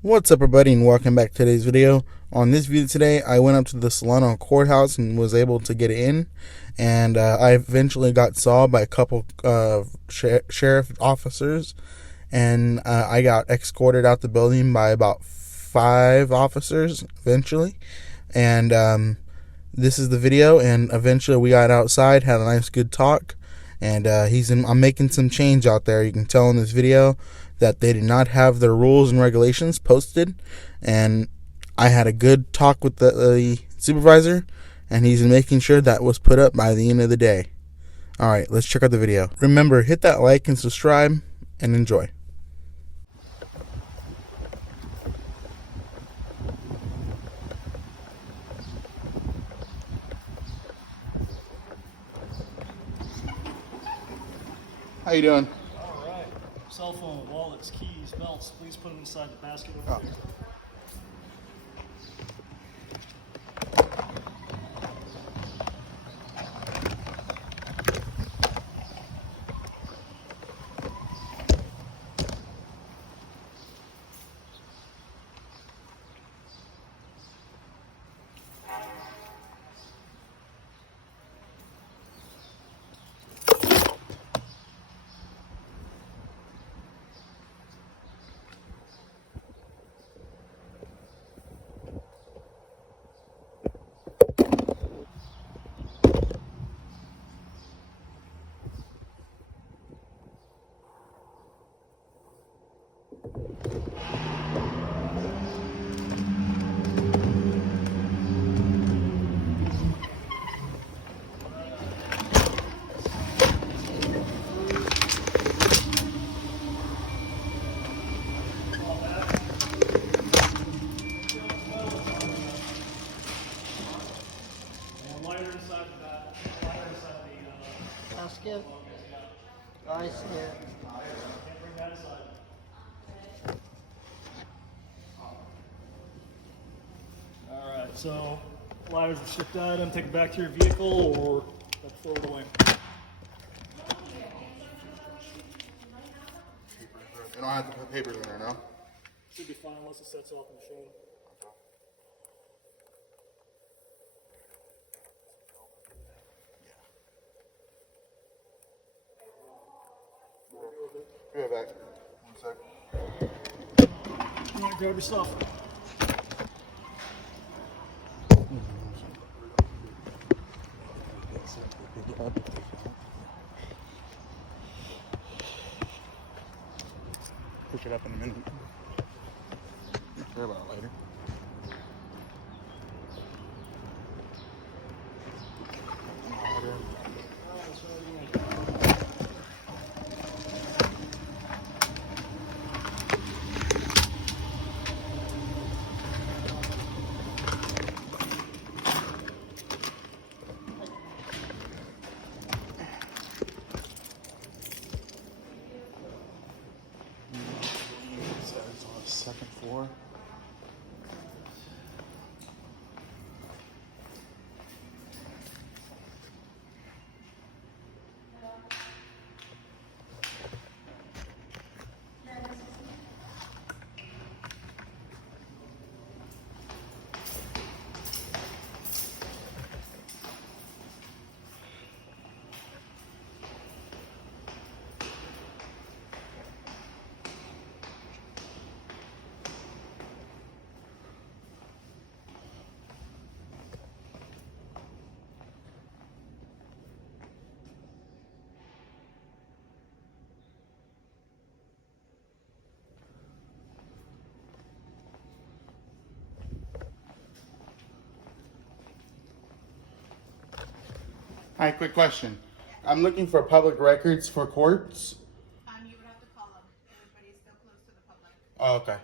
What's up, everybody, and welcome back to today's video. On this video today, I went up to the Solano courthouse and was able to get in, and I eventually got saw by a couple sheriff officers, and I got escorted out the building by about 5 officers eventually. And this is the video, and eventually we got outside, had a nice good talk, and I'm making some change out there. You can tell in this video that they did not have their rules and regulations posted, and I had a good talk with the supervisor, and he's making sure that was put up by the end of the day. Alright, let's check out the video. Remember, hit that like and subscribe, and enjoy. How you doing? All right. Cell phone, wallets, keys, belts, please put them inside the basket over there. Basket. I see it. Alright, so lighters are shipped item, take it back to your vehicle or throw it away. You don't have to put papers in there, no? Should be fine unless it sets off the machine. Be right back. 1 sec. Alright, grab your stuff. Push it up in a minute. Sorry about it later. It's on the second floor. Hi, quick question. I'm looking for public records for courts. You would have to call them. Everybody's still closed to the public. Oh, okay.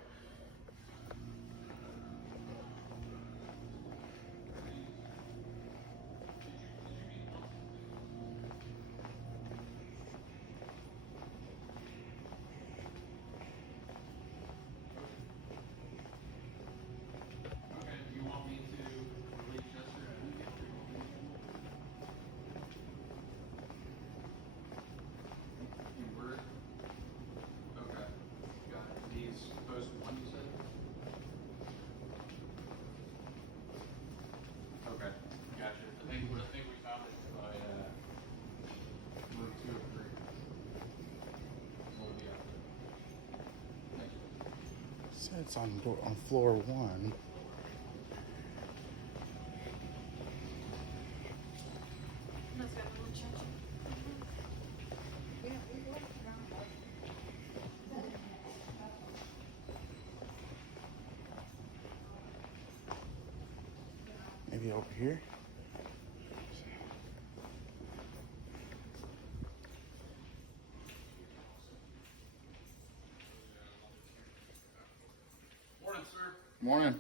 said it's on floor 1. Maybe over here. Morning, sir. Morning.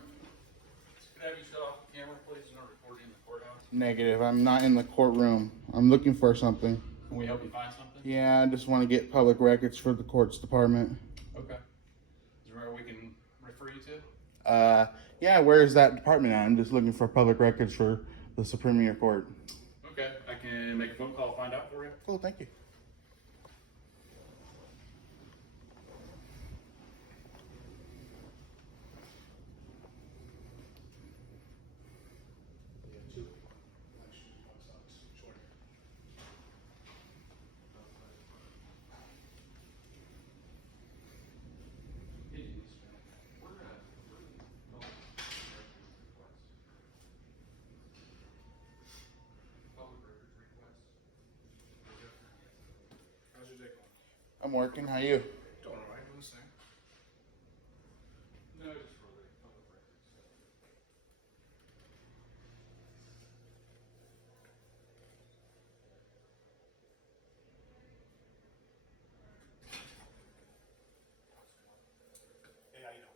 Could I have you shut off the camera, please? You're not recording in the courthouse. Negative. I'm not in the courtroom. I'm looking for something. Can we help you find something? Yeah, I just want to get public records for the courts department. Okay. Is there anywhere we can refer you to? Yeah, where is that department at? I'm just looking for public records for the Superior Court. Okay. I can make a phone call, find out for you. Cool, thank you. How's your day going? I'm working. How are you? Doing all right. Doing the same. No, just for the public records. Hey, how you doing?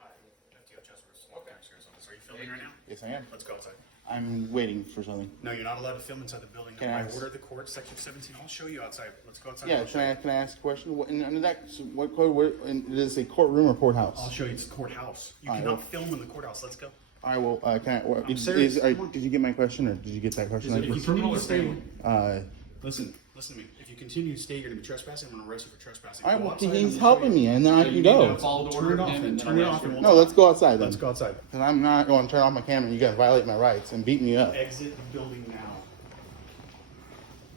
Hi, FTO Chester's. Okay. Are you filming right now? Yes, I am. Let's go outside. I'm waiting for something. No, you're not allowed to film inside the building. Can I By ask- order of the court, section 17. I'll show you outside. Let's go outside. Yeah, can I ask a question? What, and under that, what code? Is it a courtroom or courthouse? I'll show you. It's a courthouse. You All right, cannot well- film in the courthouse. Let's go. I will. Can I? What, I'm serious. Come on. Did you get my question, or did you get that question? If you continue to stay, Uh, listen to me. If you continue to stay, you're going to be trespassing. I'm going to arrest you for trespassing. all right. Go Well, outside he's and helping me, and then I can go. Follow the order. Turn it off. And turn it off. And No, let's go outside. Then. Let's go outside. Because I'm not going to turn off my camera. You guys violate my rights and beat me up. Exit the building now.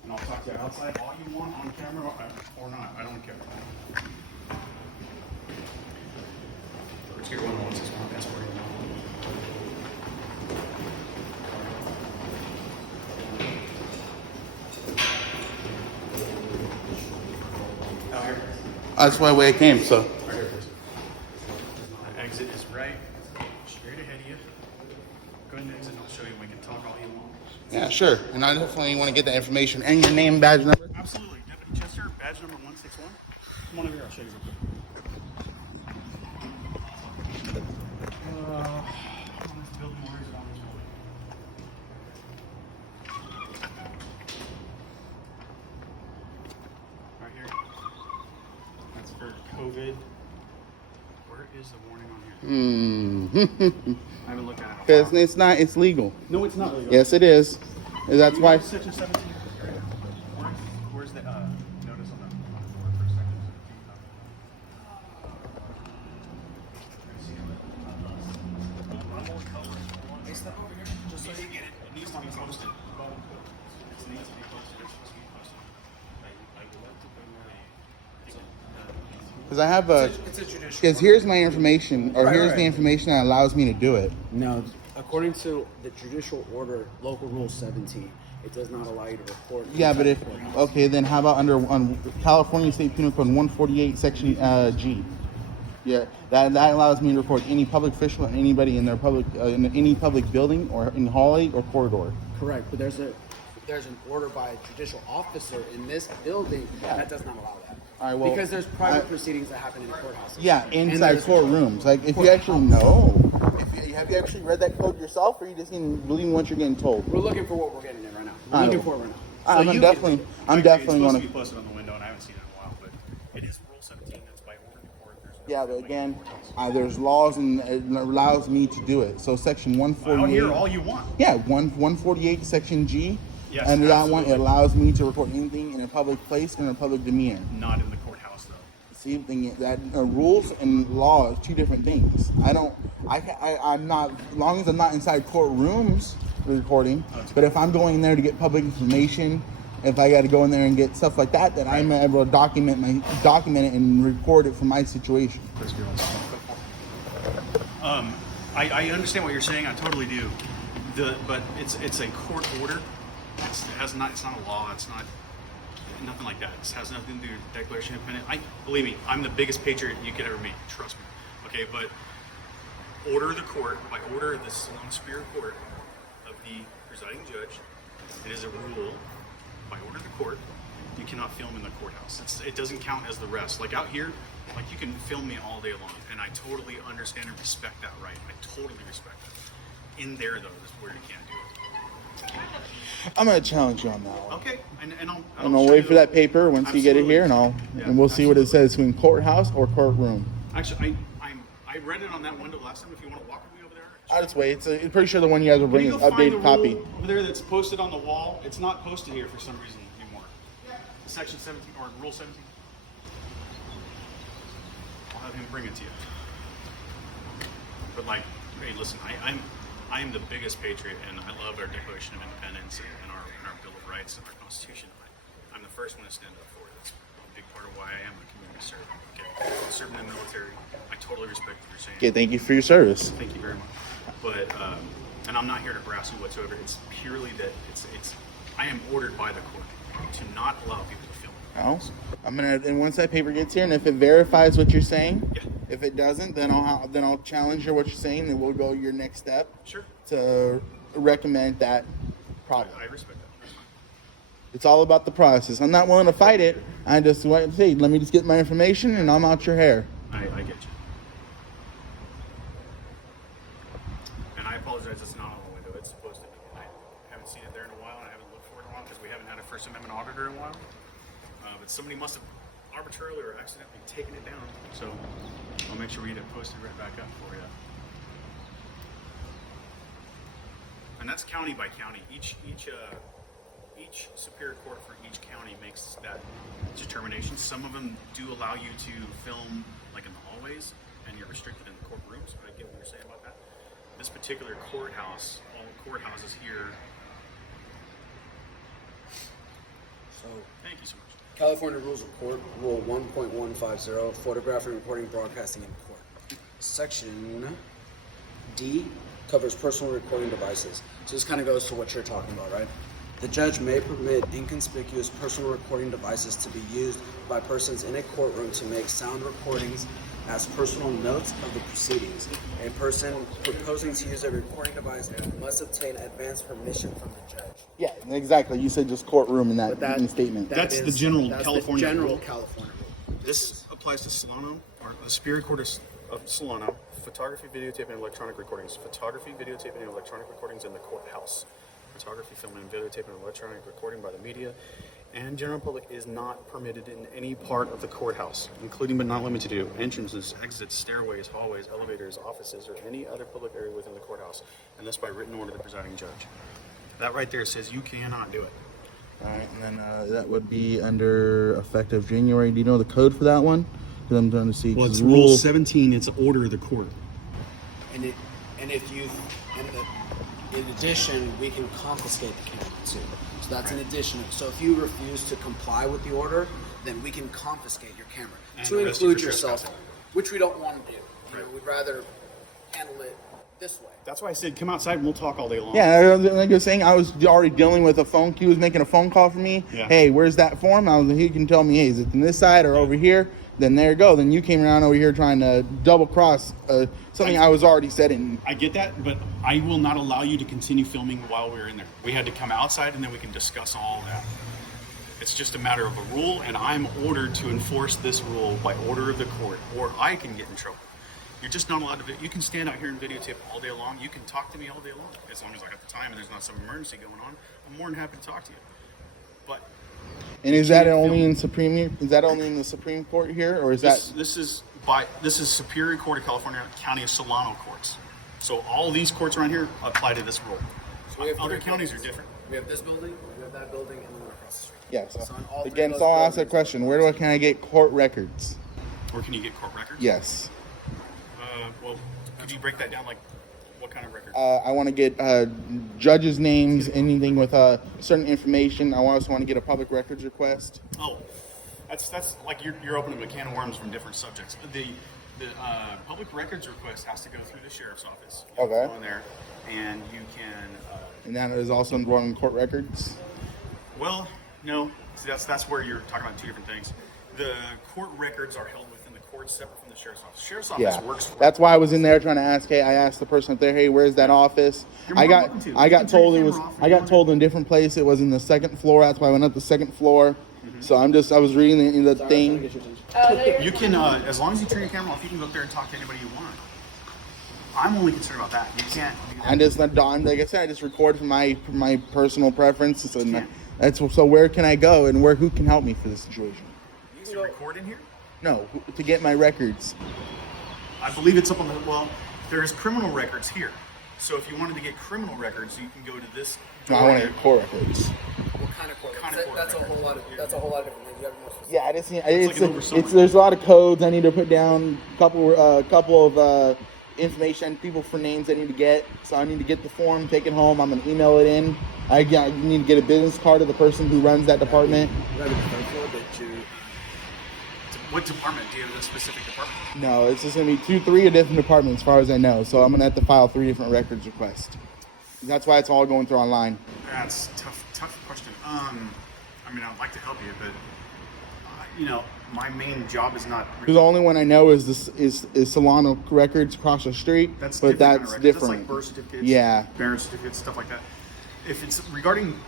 And I'll talk to you outside all you want on camera or not. I don't care. Let's get 116 That's where you know. Out here. That's why way I came. So. Right here, please. Exit is right, straight ahead of you. Go ahead and exit, and I'll show you. We can talk all you want. Yeah, sure. And I definitely want to get that information and your name, badge number. Absolutely. Deputy Chester, badge number 161. Come on over here, I'll show you real quick. On this building, where is it on this building? Right here. That's for COVID. Where is the warning on here? I haven't looked at it. Because it's not. It's legal. No, it's not legal. Yes, it is. That's why. Section 17. Where's the notice on the board for section 17? Step over here, just so you get it. It needs to be posted. It needs to be posted. It's supposed to be posted. I would like to bring Because I have a. It's a judicial. Because here's my information, or here's the information that allows me to do it. No, according to the judicial order, local rule 17, it does not allow you to report. Yeah, but if inside the courthouse. okay, then how about under on California State Penal Code 148 Section G? Yeah, that allows me to report any public official and anybody in their public in any public building or in hallway or corridor. Correct, but there's an order by a judicial officer in this building that does not allow that. All right, well, because there's private proceedings that happen in the courthouses. Yeah, And inside there's- courtrooms. Like if you actually know, have you actually read that code yourself, or you just believing what you're getting told? We're looking for what we're getting in right now. We're I looking know. for it right now. I'm you definitely can- going it's supposed to. to be posted on the window, and I haven't seen it in a while, but it is Rule 17. That's by order of court. There's no Yeah, but filming in again, the courthouse. there's laws and it allows me to do it. So Section I'll 148. hear all you want. Yeah, 148 Section G. Yes, and that one, it absolutely. allows me to report anything in a public place and in a public demeanor. Not in the courthouse, though. See, thing that rules and law is two different things. I'm not, as long as I'm not inside courtrooms recording, but if I'm going in there to get public information, if I got to go in there and get stuff like that, then I'm able to document it and record it for my situation. Chris, you're on. I understand what you're saying. I totally do. But it's a court order. It's not a law. It's not nothing like that. It has nothing to do with Declaration of Independence. Believe me, I'm the biggest patriot you could ever meet. Trust me. Okay, but order of the court, by order of the Solano Superior Court of the presiding judge, it is a rule, by order of the court, you cannot film in the courthouse. It doesn't count as the rest. Like out here, like you can film me all day long, and I totally understand and respect that right. I totally respect that. In there, though, is where you can't do it. I'm gonna challenge you on that one. Okay, and I'll wait for that paper once you get it here, and we'll see what it says between courthouse or courtroom. Actually, I read it on that window last time. If you want to walk with me over there, I'll just wait. I'm pretty sure the one you guys will bring is can you go find updated the copy. rule over there that's posted on the wall? It's not posted here for some reason anymore. Section 17 or Rule 17. I'll have him bring it to you. But like, hey, listen, I am the biggest patriot, and I love our Declaration of Independence and our Bill of Rights and our Constitution. I'm the first one to stand up for it. It's a big part of why I am a community servant. Okay, serving in the military, I totally respect what you're saying. Okay, thank you for your service. Thank you very much. But and I'm not here to harass you whatsoever. It's purely that it's I am ordered by the court to not allow people to film. Oh, and once that paper gets here, and if it verifies what you're saying, Yeah. if it doesn't, then I'll challenge what you're saying, and we'll go your next step. Sure. To recommend that product. I respect that. That's fine. It's all about the process. I'm not willing to fight it. I just want to say, let me just get my information, and I'm out your hair. I get you. And I apologize, it's not on the window. It's supposed to be. I haven't seen it there in a while, and I haven't looked for it in a while because we haven't had a First Amendment auditor in a while. But somebody must have arbitrarily or accidentally taken it down. So I'll make sure we get it posted right back up for you. And that's county by county. Each superior court for each county makes that determination. Some of them do allow you to film like in the hallways, and you're restricted in the courtrooms. I get what you're saying about that. This particular courthouse, all courthouses here. So, Thank you so much. California Rules of Court, Rule 1.150, photographing, recording, broadcasting in court. Section D covers personal recording devices. So this kind of goes to what you're talking about, right? The judge may permit inconspicuous personal recording devices to be used by persons in a courtroom to make sound recordings as personal notes of the proceedings. A person proposing to use a recording device must obtain advance permission from the judge. Yeah, exactly. You said just courtroom in that statement. That's the general that's California the general rule. California rule. This applies to Solano, or the Superior Court of Solano. Photography, videotaping, and electronic recordings. Photography, videotaping, and electronic recordings in the courthouse. Photography, filming, and videotaping, and electronic recording by the media and general public is not permitted in any part of the courthouse, including but not limited to entrances, exits, stairways, hallways, elevators, offices, or any other public area within the courthouse, unless by written order of the presiding judge. That right there says you cannot do it. All right, and then that would be under effective January. Do you know the code for that one? Because I'm trying to see. Well, it's Rule 17. It's order of the court. In addition, we can confiscate the camera too. So that's an addition. So if you refuse to comply with the order, then we can confiscate your camera And to arrest you include for your cell trespassing. phone, which we don't want to do. Right. We'd rather handle it this way. That's why I said come outside and we'll talk all day long. Yeah, like I was saying, I was already dealing with a phone. He was making a phone call for me. Yeah. Hey, where's that form? He can tell me, hey, is it on this side or over here? Then there you go. Then you came around over here trying to double cross something I was already setting. I get that, but I will not allow you to continue filming while we're in there. We had to come outside and then we can discuss all that. It's just a matter of a rule, and I'm ordered to enforce this rule by order of the court, or I can get in trouble. You're just not allowed to. You can stand out here and videotape all day long. You can talk to me all day long, as long as I got the time and there's not some emergency going on. I'm more than happy to talk to you. But And is that only in Supreme? Is that only in the Supreme Court here, or is that? this is Superior Court of California, County of Solano courts. So all these courts around here apply to this rule. So we have Other three counties are buildings. different. We have this building, we have that building, and the one across the street. Yeah. So, So on all three again, of so those I'll ask that buildings- question. Where can I get court records? Or can you get court records? Yes. Well, could you break that down? Like, what kind of records? I want to get judges' names, anything with certain information. I also want to get a public records request. Oh, that's like you're opening a can of worms from different subjects. The public records request has to go through the sheriff's office. Okay. Go in there, and you can. And that is also involved in court records. Well, no. See, that's where you're talking about two different things. The court records are held within the court, separate from the sheriff's office. Sheriff's office Yeah, works for. that's why I was in there trying to ask. Hey, I asked the person up there, hey, where's that office? You're more welcome to. I You got can turn told your it was. camera off if I you got want. told in a different place. It was in the second floor. That's why I went up the second floor. So I was reading the thing. You can, as long as you turn your camera off, you can go up there and talk to anybody you want. I'm only concerned about that. You can't. I just like I said, I just record for my personal preference. So Yeah. so where can I go and who can help me for this situation? You can record in here. No, to get my records. I believe it's up on the. Well, there's criminal records here. So if you wanted to get criminal records, you can go to this. No, I want to get court records. What kind of court? Kind of court That's a record. whole lot of. That's a whole lot of different things. You have more specific. Yeah, I just like an oversummary. there's a lot of codes I need to put down. Couple of information, people for names I need to get. So I need to get the form, take it home. I'm gonna email it in. I need to get a business card of the person who runs that department. You have a third floor that you. What department? Do you have a specific department? No, it's just gonna be 3 different departments as far as I know. So I'm gonna have to file 3 different records requests. That's why it's all going through online. That's tough question. I mean, I'd like to help you, but my main job is not. Because the only one I know is Solano records across the street. That's but different kind of that's records. different. That's like birth certificates, Yeah. marriage certificates, stuff like that. If it's regarding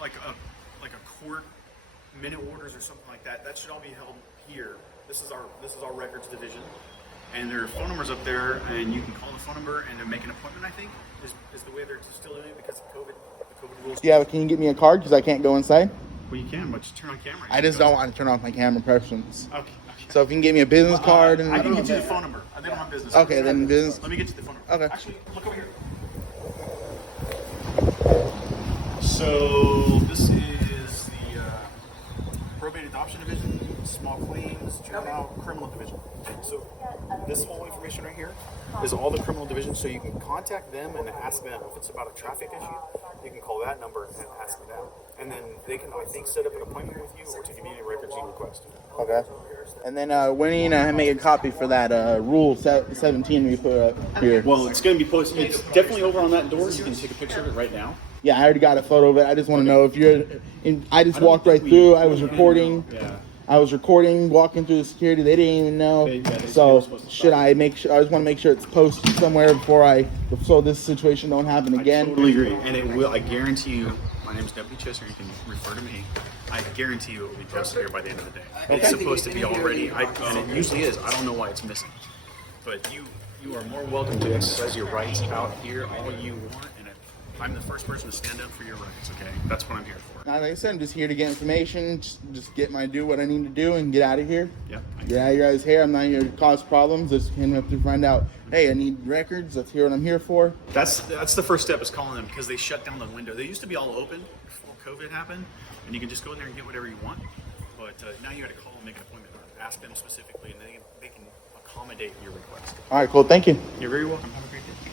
like a court minute orders or something like that, that should all be held here. This is our records division, and there are phone numbers up there, and you can call the phone number and then make an appointment. I think is the way they're still doing it because of COVID. The COVID rules. Yeah, but can you get me a card because I can't go inside? Well, you can, but just turn on camera. I just don't want to turn off my camera preference. Okay. So if you can get me a business card and I can get you the phone number. They don't have business. Okay, then business. Let me get you the phone number. Okay. Actually, look over here. So this is the probate adoption division, small claims, juvenile, criminal division. So this whole information right here is all the criminal division. So you can contact them and ask them if it's about a traffic issue. You can call that number and ask them, and then they can, I think, set up an appointment with you or to give you any records you request. Okay. And then when are you gonna make a copy for that Rule 17 we put up here? Well, it's going to be posted. It's definitely over on that door. You can take a picture of it right now. Yeah, I already got a photo of it. I just want to know if you're. I just walked right through. I was recording. Yeah. I was recording, walking through the security. They didn't even know. So should I make sure? I just want to make sure it's posted somewhere so this situation don't happen again. I totally agree, and it will. I guarantee you. My name is Deputy Chester. You can refer to me. I guarantee you it will be posted here by the end of the day. It's supposed to be already, and it usually is. I don't know why it's missing, but you are more welcome to exercise your rights out here all you want, and I'm the first person to stand up for your rights. Okay, that's what I'm here for. Now, like I said, I'm just here to get information, just do what I need to do and get out of here. Yeah. Get out of your guys' hair. I'm not here to cause problems. Just came up to find out, hey, I need records. Let's hear what I'm here for. That's the first step is calling them because they shut down the window. They used to be all open before COVID happened, and you can just go in there and get whatever you want. But now you got to call and make an appointment, or ask them specifically, and they can accommodate your request. All right, cool. Thank you. You're very welcome. Have a great day.